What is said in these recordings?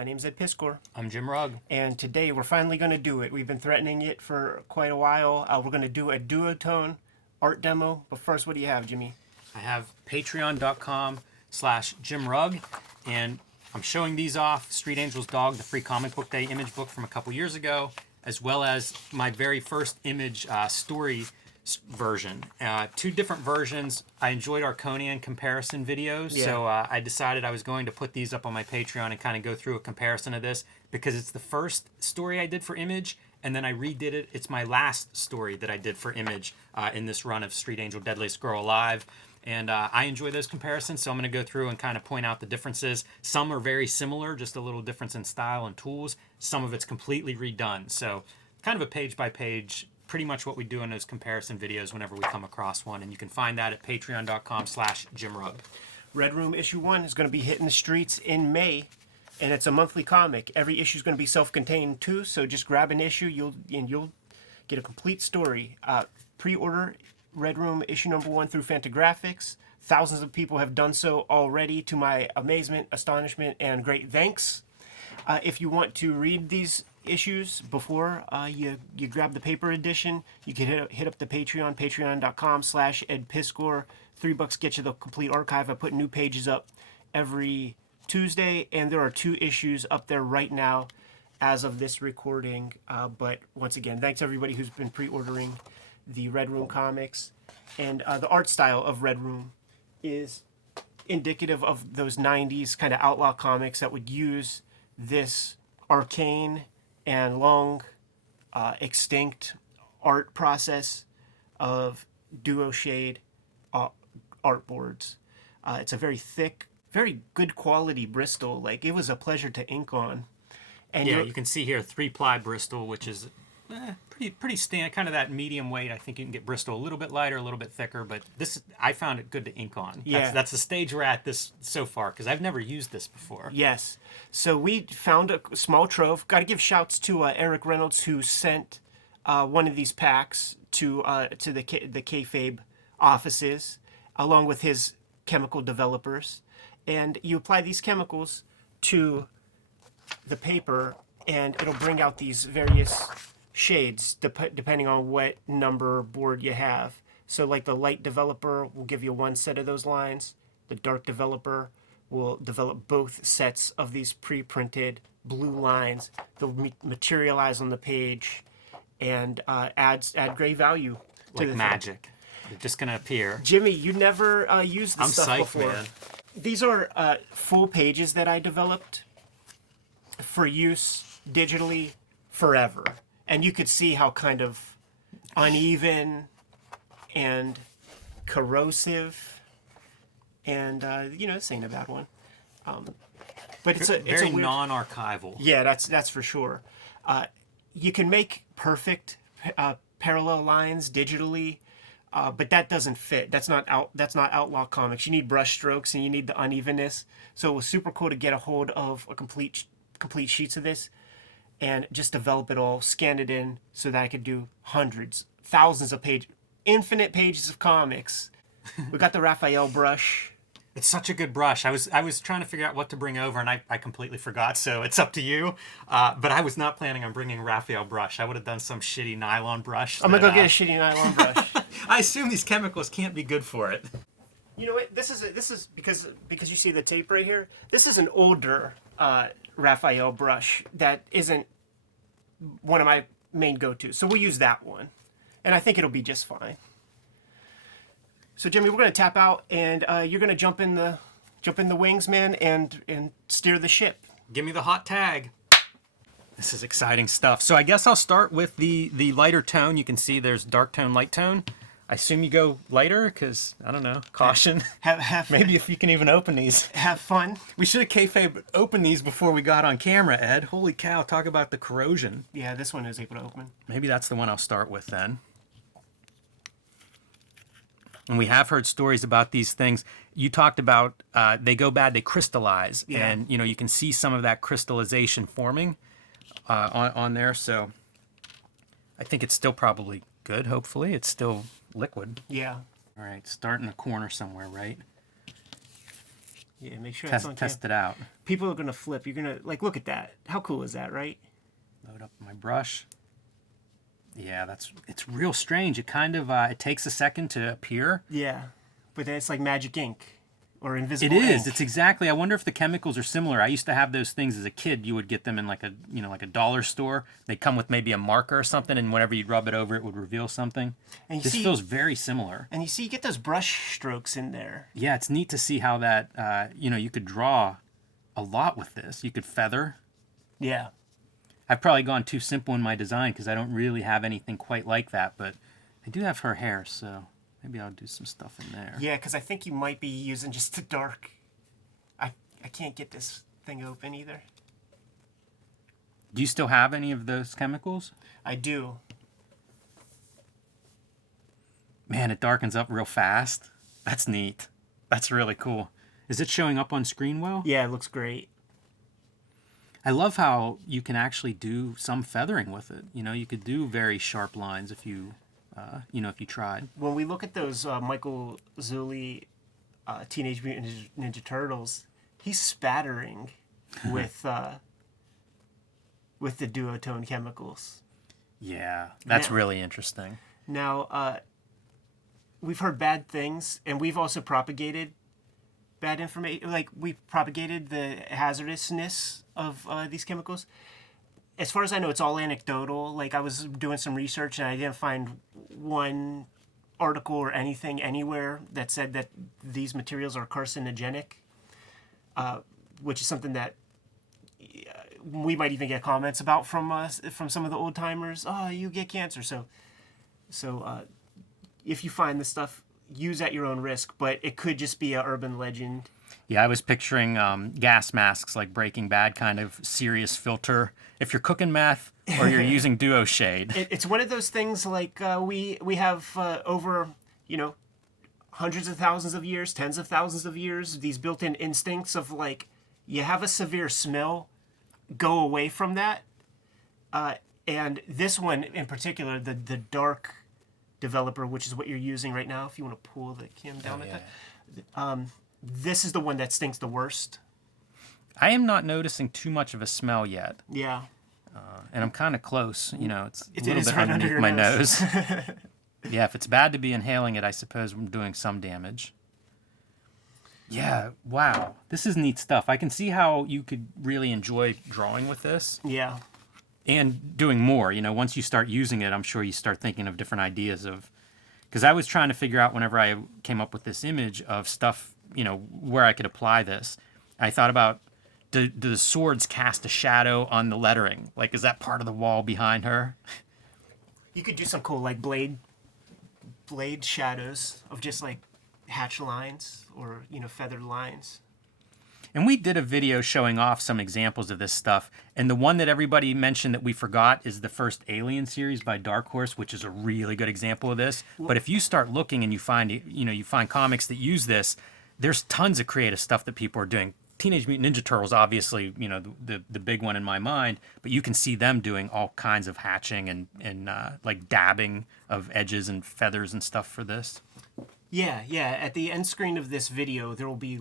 My name's Ed Piscor. I'm Jim Rugg. And today we're finally going to do it. We've been threatening it for quite a while. We're going to do a duotone art demo. But first, what do you have, Jimmy? I have patreon.com/Jim Rugg, and I'm showing these off. Street Angel's Dog, the free comic book day image book from a couple years ago, as well as my very first image story version. Two different versions. I enjoyed our Conan comparison videos, so I decided I was going to put these up on my Patreon and kind of go through a comparison of this because it's the first story I did for image, and then I redid it. It's my last story that I did for image in this run of Street Angel Deadliest Girl Alive. And I enjoy those comparisons, so I'm going to go through and kind of point out the differences. Some are very similar, just a little difference in style and tools. Some of it's completely redone. So kind of a page-by-page, pretty much what we do in those comparison videos whenever we come across one. And you can find that at patreon.com/Jim Rugg. Red Room issue 1 is going to be hitting the streets in May, and it's a monthly comic. Every issue is going to be self-contained too, so just grab an issue, you'll get a complete story. Pre-order Red Room issue number 1 through Fantagraphics. Thousands of people have done so already, to my amazement, astonishment, and great thanks. If you want to read these issues before you grab the paper edition, you can hit up the Patreon, patreon.com/Ed Piscor. $3 gets you the complete archive. I put new pages up every Tuesday, and there are 2 issues up there right now as of this recording. But once again, thanks everybody who's been pre-ordering the Red Room comics. And the art style of Red Room is indicative of those 90s kind of outlaw comics that would use this arcane and long extinct art process of DUOSHADE artboards. It's a very thick, very good quality Bristol. Like, it was a pleasure to ink on. And yeah, you can see here 3-ply Bristol, which is pretty standard, kind of that medium weight. I think you can get Bristol a little bit lighter, a little bit thicker, but this, I found it good to ink on. That's the stage we're at this so far, because I've never used this before. Yes. So we found a small trove. Got to give shouts to Eric Reynolds, who sent one of these packs to the Kayfabe offices, along with his chemical developers. And you apply these chemicals to the paper, and it'll bring out these various shades depending on what number board you have. So like the light developer will give you one set of those lines. The dark developer will develop both sets of these pre-printed blue lines. They'll materialize on the page and add great value to like magic. They're just gonna appear. Jimmy, you never used this stuff before. Man. These are full pages that I developed for use digitally forever. And you could see how kind of uneven and corrosive, and this ain't a bad one. But it's a very weird, non-archival. Yeah, that's for sure. You can make perfect parallel lines digitally, but that doesn't fit. That's not outlaw comics. You need brush strokes and you need the unevenness. So it was super cool to get a hold of a complete sheets of this and just develop it all, scan it in so that I could do hundreds, thousands of pages, infinite pages of comics. We got the Raphael brush. It's such a good brush. I was trying to figure out what to bring over, and I completely forgot, so it's up to you. But I was not planning on bringing Raphael brush. I would have done some shitty nylon brush. I'm going to go get a shitty nylon brush. I assume these chemicals can't be good for it. You know what? This is because you see the tape right here. This is an older Raphael brush that isn't one of my main go-tos. So we'll use that one, and I think it'll be just fine. So Jimmy, we're going to tap out, and you're going to jump in the wings, man, and steer the ship. Give me the hot tag. This is exciting stuff. So I guess I'll start with the lighter tone. You can see there's dark tone, light tone. I assume you go lighter because, I don't know, caution. Maybe if you can even open these. Have fun. We should have kayfabe opened these before we got on camera, Ed. Holy cow, talk about the corrosion. Yeah, this one is able to open. Maybe that's the one I'll start with then. And we have heard stories about these things. You talked about they go bad, they crystallize. Yeah. And, you can see some of that crystallization forming on there. So I think it's still probably good, hopefully. It's still liquid. Yeah. All right, start in the corner somewhere, right? Yeah, make sure that's on Test cam. it out. People are gonna flip. You're gonna like look at that. How cool is that, right? Load up my brush. Yeah, it's real strange. It kind of it takes a second to appear. Yeah, but then it's like magic ink or It invisible is. ink. It's exactly. I wonder if the chemicals are similar. I used to have those things as a kid. You would get them in like a like a dollar store. They come with maybe a marker or something, and whenever you rub it over, it would reveal something. And you This see, feels very similar. and you see, you get those brush strokes in there. Yeah, it's neat to see how that you could draw a lot with this. You could feather. Yeah. I've probably gone too simple in my design because I don't really have anything quite like that, but I do have her hair, so maybe I'll do some stuff in there. Yeah, because I think you might be using just the dark. I can't get this thing open either. Do you still have any of those chemicals? I do. Man, it darkens up real fast. That's neat. That's really cool. Is it showing up on screen well? Yeah, it looks great. I love how you can actually do some feathering with it. You could do very sharp lines if you, if you tried. When we look at those Michael Zulli Teenage Mutant Ninja Turtles, he's spattering with the duotone chemicals. Yeah, that's Yeah. really interesting. Now, we've heard bad things, and we've also propagated bad information. Like, we propagated the hazardousness of these chemicals. As far as I know, it's all anecdotal. Like, I was doing some research, and I didn't find one article or anything anywhere that said that these materials are carcinogenic, which is something that we might even get comments about from some of the old timers. Oh, you get cancer. So if you find this stuff, use at your own risk. But it could just be an urban legend. Yeah, I was picturing gas masks, like Breaking Bad kind of serious filter. If you're cooking meth or you're using DUOSHADE. It's one of those things like we have over hundreds of thousands of years, tens of thousands of years, these built-in instincts of like, you have a severe smell, go away from that. And this one in particular, the dark developer, which is what you're using right now, if you want to pull the cam down at that, this is the one that stinks the worst. I am not noticing too much of a smell yet. Yeah. And I'm kind of close. It's a It little is bit right under underneath your my nose. nose. Yeah, if it's bad to be inhaling it, I suppose I'm doing some damage. Yeah, wow. This is neat stuff. I can see how you could really enjoy drawing with this Yeah. and doing more. Once you start using it, I'm sure you start thinking of different ideas of... Because I was trying to figure out whenever I came up with this image of stuff, where I could apply this. I thought about, do the swords cast a shadow on the lettering? Like, is that part of the wall behind her? You could do some cool like blade shadows of just like hatch lines or feathered lines. And we did a video showing off some examples of this stuff. And the one that everybody mentioned that we forgot is the first Alien series by Dark Horse, which is a really good example of this. But if you start looking and you find comics that use this, there's tons of creative stuff that people are doing. Teenage Mutant Ninja Turtles, obviously, the big one in my mind, but you can see them doing all kinds of hatching and like dabbing of edges and feathers and stuff for this. Yeah. At the end screen of this video, there will be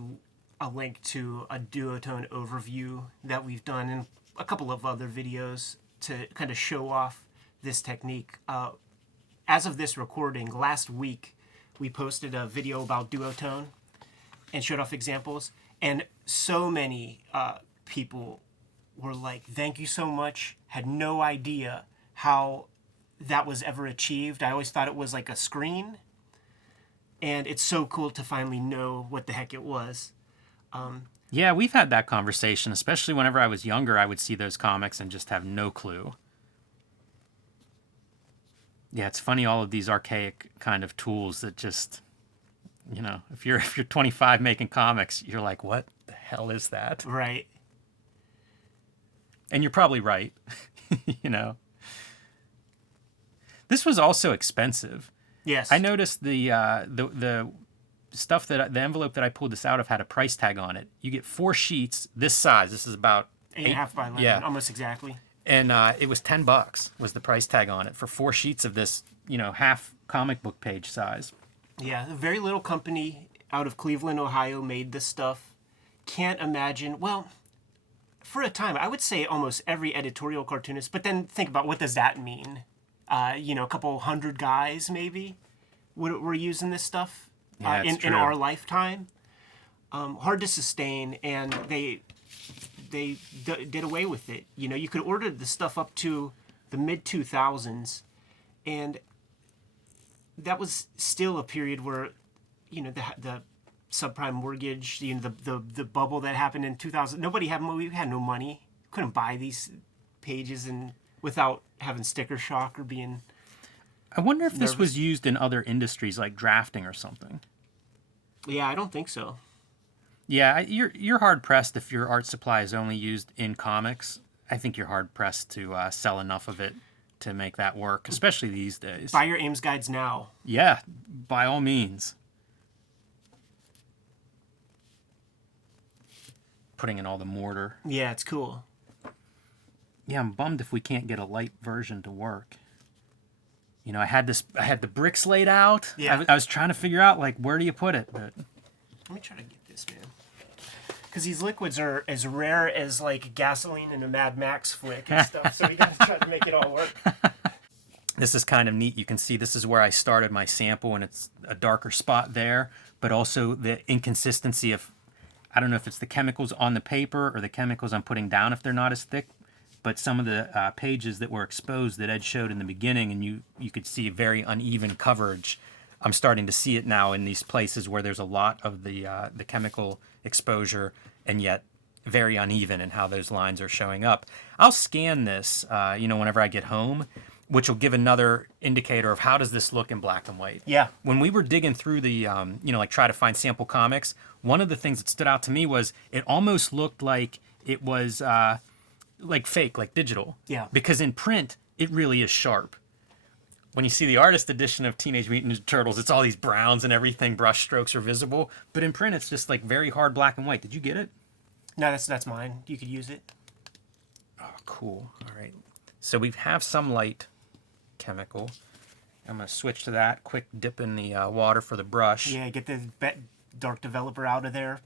a link to a duotone overview that we've done and a couple of other videos to kind of show off this technique. As of this recording, last week, we posted a video about duotone and showed off examples. And so many people were like, thank you so much. Had no idea how that was ever achieved. I always thought it was like a screen. And it's so cool to finally know what the heck it was. Yeah, we've had that conversation, especially whenever I was younger. I would see those comics and just have no clue. Yeah, it's funny, all of these archaic kind of tools that just... if you're 25 making comics, you're like, what the hell is that? Right. And you're probably right. This was also expensive. Yes. I noticed the stuff that the envelope that I pulled this out of had a price tag on it. You get 4 sheets this size. This is about 8.5 by 11, yeah. almost exactly. And it was $10 was the price tag on it for 4 sheets of this, half comic book page size. Yeah, a very little company out of Cleveland, Ohio made this stuff. can't imagine. Well, for a time, I would say almost every editorial cartoonist. But then think about, what does that mean? You know, a couple hundred guys maybe were using this stuff Yeah, it's in true. our lifetime. Hard to sustain, and they did away with it. You know, you could order the stuff up to the mid 2000s, and that was still a period where, you know, the subprime mortgage, you know, the bubble that happened in 2000. We had no money, couldn't buy these pages and without having sticker shock or being. I wonder if this nervous. was used in other industries like drafting or something. Yeah, I don't think so. Yeah, you're hard pressed if your art supply is only used in comics. I think you're hard pressed to sell enough of it to make that work, especially these days. Buy your Ames guides now. Yeah, by all means. Putting in all the mortar. Yeah, it's cool. Yeah, I'm bummed if we can't get a light version to work. You know, I had the bricks laid out. Yeah. I was trying to figure out, like, where do you put it? But Let me try to get this, man. Because these liquids are as rare as, like, gasoline in a Mad Max flick and stuff, so we got to try to make it all work. this is kind of neat. You can see this is where I started my sample, and it's a darker spot there, but also the inconsistency of, I don't know if it's the chemicals on the paper or the chemicals I'm putting down if they're not as thick, but some of the pages that were exposed that Ed showed in the beginning, and you could see very uneven coverage. I'm starting to see it now in these places where there's a lot of the chemical exposure, and yet very uneven in how those lines are showing up. I'll scan this, whenever I get home, which will give another indicator of how does this look in black and white. Yeah. When we were digging through the, try to find sample comics, one of the things that stood out to me was it almost looked like it was like fake, like digital. Yeah. Because in print, it really is sharp. When you see the artist edition of Teenage Mutant Ninja Turtles, it's all these browns and everything, brush strokes are visible. But in print, it's just like very hard black and white. Did you get it? No, that's mine. You could use it. Oh, cool. All right. So we have some light chemical. I'm going to switch to that. Quick dip in the water for the brush. Yeah, get the dark developer out of there.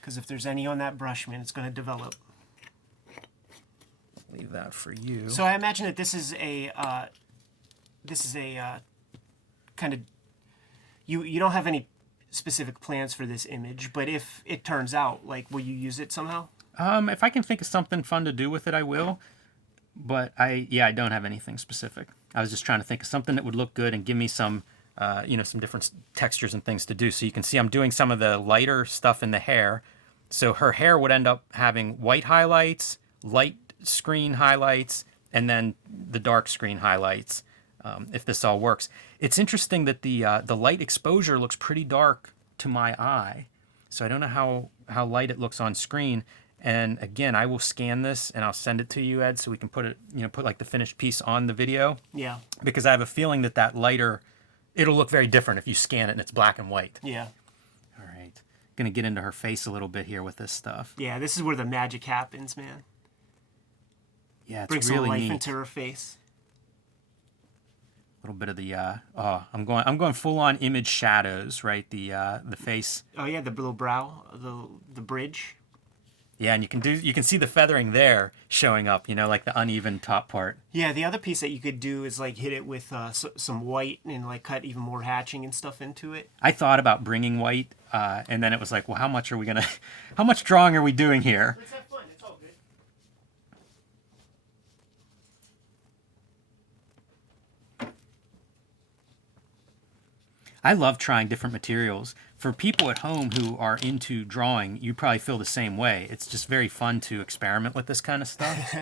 Because if there's any on that brush, man, it's going to develop. Leave that for you. So I imagine that this is a kind of, you don't have any specific plans for this image, but if it turns out, like, will you use it somehow? If I can think of something fun to do with it, I will. But I don't have anything specific. I was just trying to think of something that would look good and give me some, some different textures and things to do. So you can see I'm doing some of the lighter stuff in the hair. So her hair would end up having white highlights, light screen highlights, and then the dark screen highlights. If this all works, it's interesting that the light exposure looks pretty dark to my eye. So I don't know how light it looks on screen. And again, I will scan this and I'll send it to you, Ed, so we can put it, put like the finished piece on the video. Yeah. Because I have a feeling that lighter, it'll look very different if you scan it and it's black and white. Yeah. All right. Gonna get into her face a little bit here with this stuff. Yeah, this is where the magic happens, man. Yeah, it's Bring some really life neat. into her face. A little bit of the I'm going full on image shadows, right? The face. Oh yeah, the little brow, the bridge. Yeah, and you can see the feathering there showing up, like the uneven top part. Yeah, the other piece that you could do is like hit it with some white and like cut even more hatching and stuff into it. I thought about bringing white, and then it was like, well, how much drawing are we doing here? Let's have fun. It's all good. I love trying different materials. For people at home who are into drawing, you probably feel the same way. It's just very fun to experiment with this kind of stuff.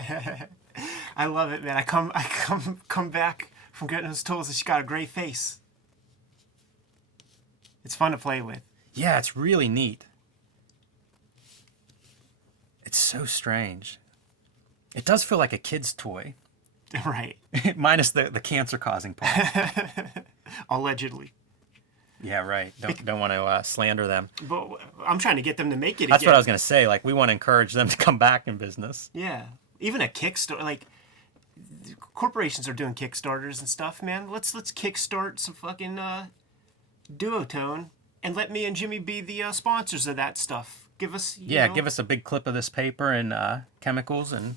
I love it, man. I come back from getting those tools and she's got a great face. It's fun to play with. Yeah, it's really neat. It's so strange. It does feel like a kid's toy. Right. Minus the cancer-causing part. Allegedly. Yeah, right. Don't want to slander them. But I'm trying to get them to make it That's again. what I was going to say. Like, we want to encourage them to come back in business. Yeah. Even a Kickstarter, like, corporations are doing Kickstarters and stuff, man. Let's kickstart some fucking Duotone and let me and Jimmy be the sponsors of that stuff. give us give us a big clip of this paper and chemicals, and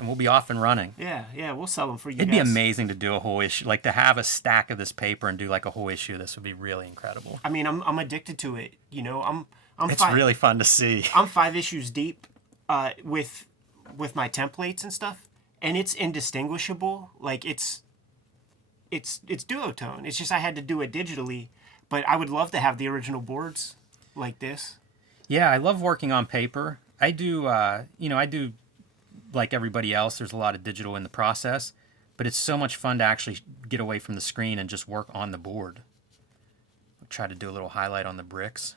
we'll be off and running. Yeah, we'll sell them for you. It'd guys. be amazing to do a whole issue, like to have a stack of this paper and do like a whole issue. This would be really incredible. I mean, I'm addicted to it. You know, I'm It's really fun to see. I'm 5 issues deep with my templates and stuff, and it's indistinguishable. Like it's duotone. It's just I had to do it digitally, but I would love to have the original boards like this. Yeah, I love working on paper. I do, I do like everybody else. There's a lot of digital in the process, but it's so much fun to actually get away from the screen and just work on the board. I'll try to do a little highlight on the bricks.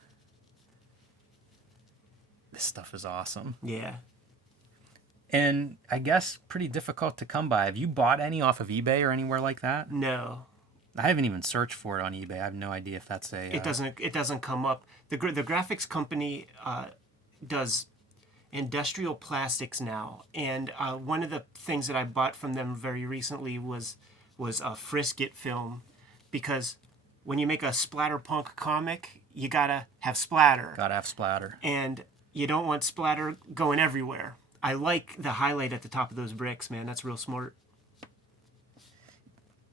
This stuff is awesome. Yeah. And I guess pretty difficult to come by. Have you bought any off of eBay or anywhere like that? No. I haven't even searched for it on eBay. I have no idea if that's a... It doesn't come up. The graphics company does industrial plastics now, and one of the things that I bought from them very recently was a Frisket film, because when you make a splatterpunk comic, you gotta have splatter. Gotta have splatter. And you don't want splatter going everywhere. I like the highlight at the top of those bricks, man. That's real smart.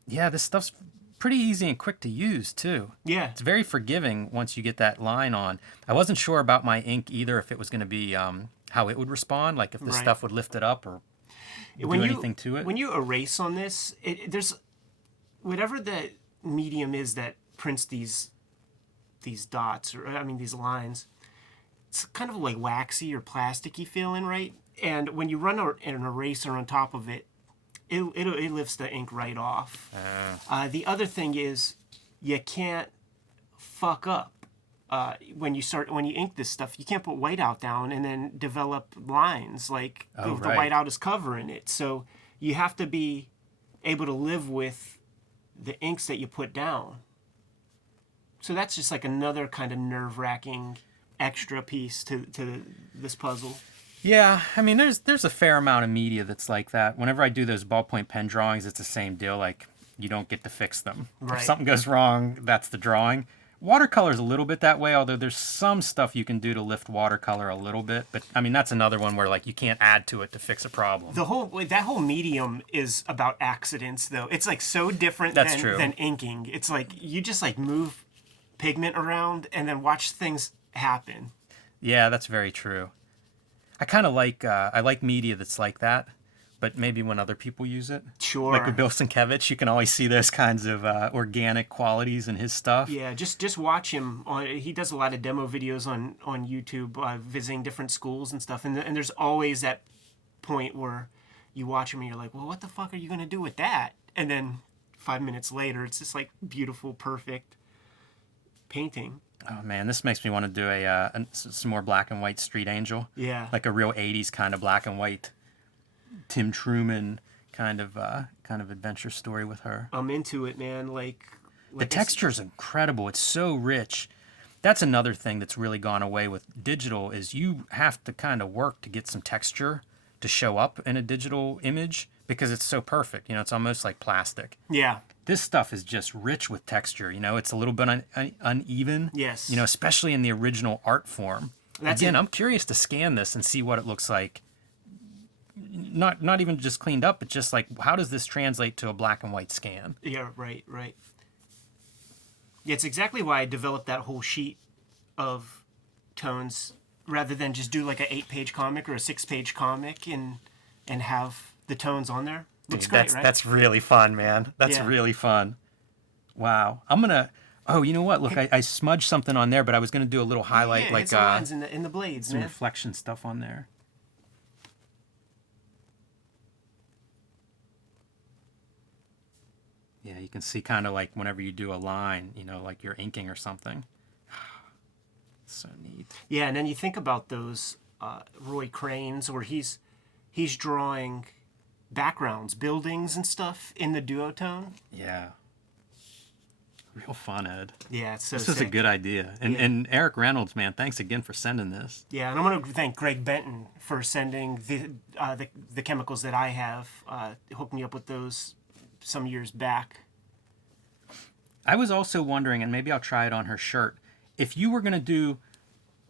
Yeah, this stuff's pretty easy and quick to use, too. Yeah. It's very forgiving once you get that line on. I wasn't sure about my ink either, if it was going to be how it would respond, like if the stuff would lift it up or do anything to it. When you erase on this, there's whatever the medium is that prints these dots, or I mean these lines. It's kind of like waxy or plasticky feeling, right? And when you run an eraser on top of it, it lifts the ink right off. The other thing is you can't fuck up when you ink this stuff. You can't put whiteout down and then develop lines like the whiteout is covering it. So you have to be able to live with the inks that you put down. So that's just like another kind of nerve-wracking extra piece to this puzzle. Yeah, I mean, there's a fair amount of media that's like that. Whenever I do those ballpoint pen drawings, it's the same deal. Like, you don't get to fix them. Right. If something goes wrong, that's the drawing. Watercolor's a little bit that way, although there's some stuff you can do to lift watercolor a little bit. But, I mean, that's another one where, like, you can't add to it to fix a problem. That whole medium is about accidents, though. It's, like, so different than inking. It's like, you just, like, move pigment around and then watch things happen. Yeah, that's very true. I kind of like I like media that's like that, but maybe when other people use it. Sure. Like with Bill Sienkiewicz, you can always see those kinds of organic qualities in his stuff. Yeah, just watch him. He does a lot of demo videos on YouTube, visiting different schools and stuff. And there's always that point where you watch him and you're like, well, what the fuck are you going to do with that? And then 5 minutes later, it's just like beautiful, perfect painting. Oh man, this makes me want to do some more black and white Street Angel. Yeah. Like a real 80s kind of black and white Tim Truman kind of adventure story with her. I'm into it, man. Like the texture is incredible. It's so rich. That's another thing that's really gone away with digital is you have to kind of work to get some texture to show up in a digital image because it's so perfect. You know, it's almost like plastic. Yeah. This stuff is just rich with texture. You know, it's a little bit uneven. Yes. You know, especially in the original art form. I'm curious to scan this and see what it looks like. Not even just cleaned up, but just like, how does this translate to a black and white scan? Yeah, right. Yeah, it's exactly why I developed that whole sheet of tones rather than just do like an 8-page comic or a 6-page comic and have the tones on there. Looks great, right? That's really fun, man. That's really fun. Wow. Oh, you know what? Look, I smudged something on there, but I was going to do a little highlight, like some lines in the blades, some man. reflection stuff on there. Yeah, you can see kind of like whenever you do a line, you know, like you're inking or something. So neat. Yeah, and then you think about those Roy Cranes where he's drawing backgrounds, buildings and stuff in the duotone. Yeah. Real fun, Ed. Yeah, it's so This is a good idea. And Eric Reynolds, man, thanks again for sending this. Yeah, and I'm going to thank Greg Benton for sending the chemicals that I have, hooked me up with those some years back. I was also wondering, and maybe I'll try it on her shirt, if you were going to do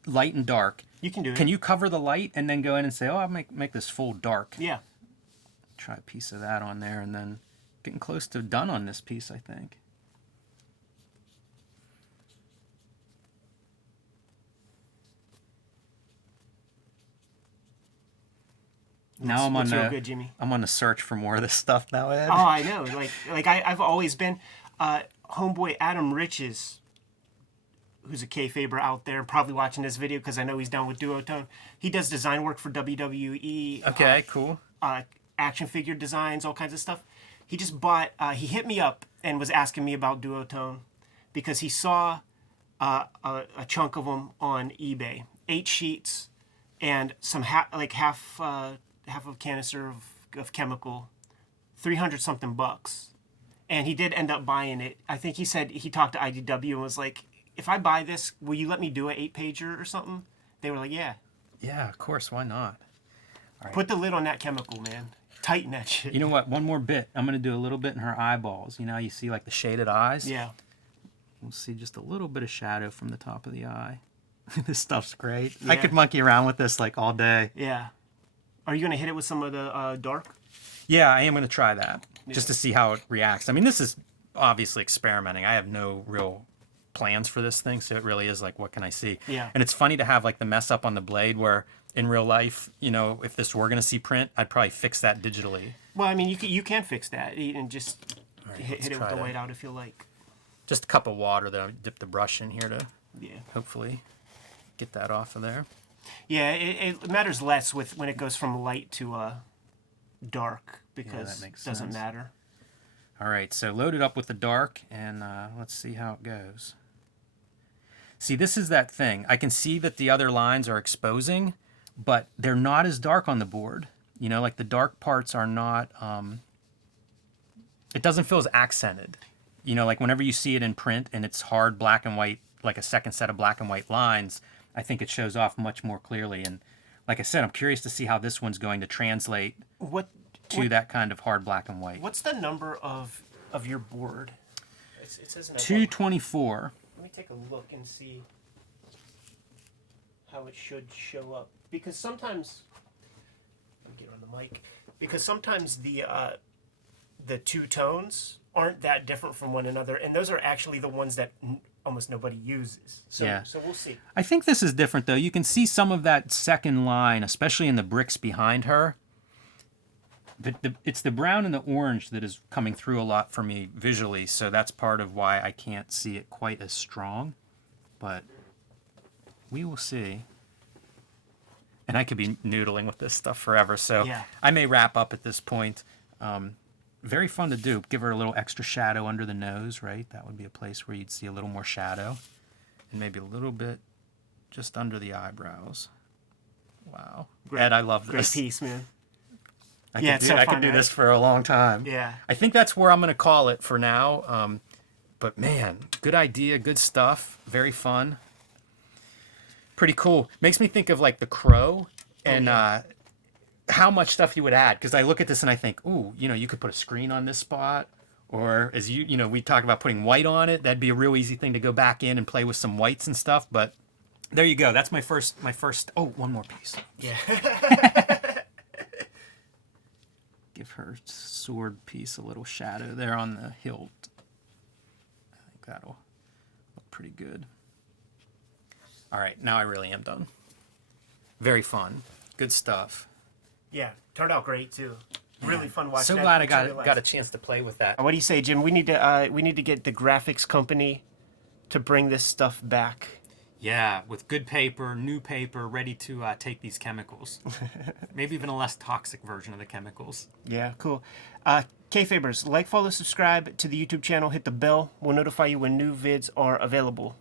light and dark. You can do it. Can you cover the light and then go in and say, oh, I'll make this full dark? Yeah. Try a piece of that on there, and then getting close to done on this piece, I think. Now Looks real good, Jimmy. I'm on the search for more of this stuff now, Ed. Oh, I know. I've always been. Homeboy Adam Riches, who's a Kayfaber out there, probably watching this video because I know he's down with Duotone. He does design work for WWE. Okay, cool. Action figure designs, all kinds of stuff. He just bought. He hit me up and was asking me about Duotone because he saw a chunk of them on eBay, 8 sheets, and some half a canister of chemical, 300 something bucks. And he did end up buying it. I think he said he talked to IDW and was like, if I buy this, will you let me do an 8-pager or something? They were like, yeah. Yeah, of course. Why not? Put the lid on that chemical, man. Tighten that shit. You know what? One more bit. I'm going to do a little bit in her eyeballs. You know how you see like the shaded eyes? Yeah. We'll see just a little bit of shadow from the top of the eye. This stuff's great. Yeah. I could monkey around with this like all day. Yeah. Are you going to hit it with some of the dark? Yeah, I am going to try that just to see how it reacts. I mean, this is obviously experimenting. I have no real plans for this thing, so it really is like, what can I see? Yeah. And it's funny to have like the mess up on the blade where in real life, you know, if this were going to see print, I'd probably fix that digitally. Well, I mean, you can fix that and just All right, hit it with try the that. white out if you like. Just a cup of water that I dip the brush in here to Yeah. hopefully get that off of there. Yeah, it matters less with when it goes from light to dark because that makes it doesn't sense. matter. All right, so load it up with the dark, and let's see how it goes. See, this is that thing. I can see that the other lines are exposing, but they're not as dark on the board. You know, like the dark parts are not, it doesn't feel as accented. You know, like whenever you see it in print and it's hard black and white, like a second set of black and white lines, I think it shows off much more clearly. And like I said, I'm curious to see how this one's going to translate to that kind of hard black and white. What's the number of your board? It says in a 224. Let me take a look and see how it should show up. Because sometimes, let me get on the mic. Because sometimes the two tones aren't that different from one another, and those are actually the ones that almost nobody uses. So, Yeah. So we'll see. I think this is different, though. You can see some of that second line, especially in the bricks behind her. But it's the brown and the orange that is coming through a lot for me visually, so that's part of why I can't see it quite as strong. But we will see. And I could be noodling with this stuff forever, so Yeah. I may wrap up at this point. Very fun to do. Give her a little extra shadow under the nose, right? That would be a place where you'd see a little more shadow. And maybe a little bit just under the eyebrows. Wow. Ed, I love Great this. piece, man. I Yeah, could it's do, so I fun, could do right? this for a long time. Yeah. I think that's where I'm going to call it for now. But man, good idea, good stuff. Very fun. Pretty cool. Makes me think of like The Crow and how much stuff you would add. Because I look at this and I think, ooh, you know, you could put a screen on this spot. Or as you know, we talk about putting white on it. That'd be a real easy thing to go back in and play with some whites and stuff. But there you go. That's my first. Oh, one more piece. Yeah. Give her sword piece a little shadow there on the hilt. I think that'll look pretty good. All right, now I really am done. Very fun. Good stuff. Yeah. Turned out great too. Really fun watching. So that glad I materialize. got a chance to play with that. What do you say, Jim? We need to get the graphics company to bring this stuff back. Yeah, with good paper, new paper, ready to take these chemicals. Maybe even a less toxic version of the chemicals. Yeah, cool. Kayfabers, like, follow, subscribe to the YouTube channel. Hit the bell. We'll notify you when new vids are available.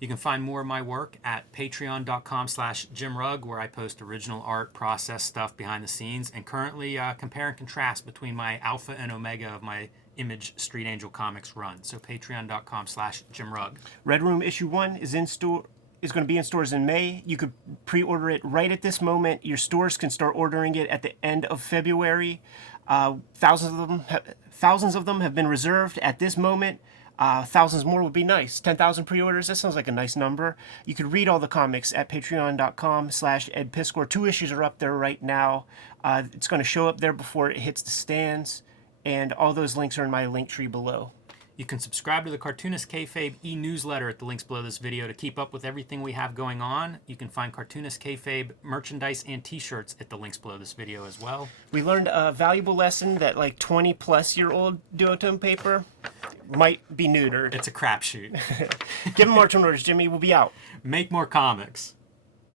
You can find more of my work at patreon.com/JimRugg, where I post original art, process stuff behind the scenes, and currently compare and contrast between my alpha and omega of my Image Street Angel Comics run. So patreon.com/JimRugg. Red Room issue 1 is in store. Is going to be in stores in May. You could pre-order it right at this moment. Your stores can start ordering it at the end of February. Thousands of them have been reserved at this moment. Thousands more would be nice. 10,000 pre-orders, that sounds like a nice number. You could read all the comics at patreon.com/edpiscor. 2 issues are up there right now. It's going to show up there before it hits the stands, and all those links are in my link tree below. You can subscribe to the Cartoonist Kayfabe e-newsletter at the links below this video to keep up with everything we have going on. You can find Cartoonist Kayfabe merchandise and t-shirts at the links below this video as well. We learned a valuable lesson that like 20-plus-year-old duotone paper might be neutered. It's a crapshoot. Give them marching orders, Jimmy. We'll be out. Make more comics.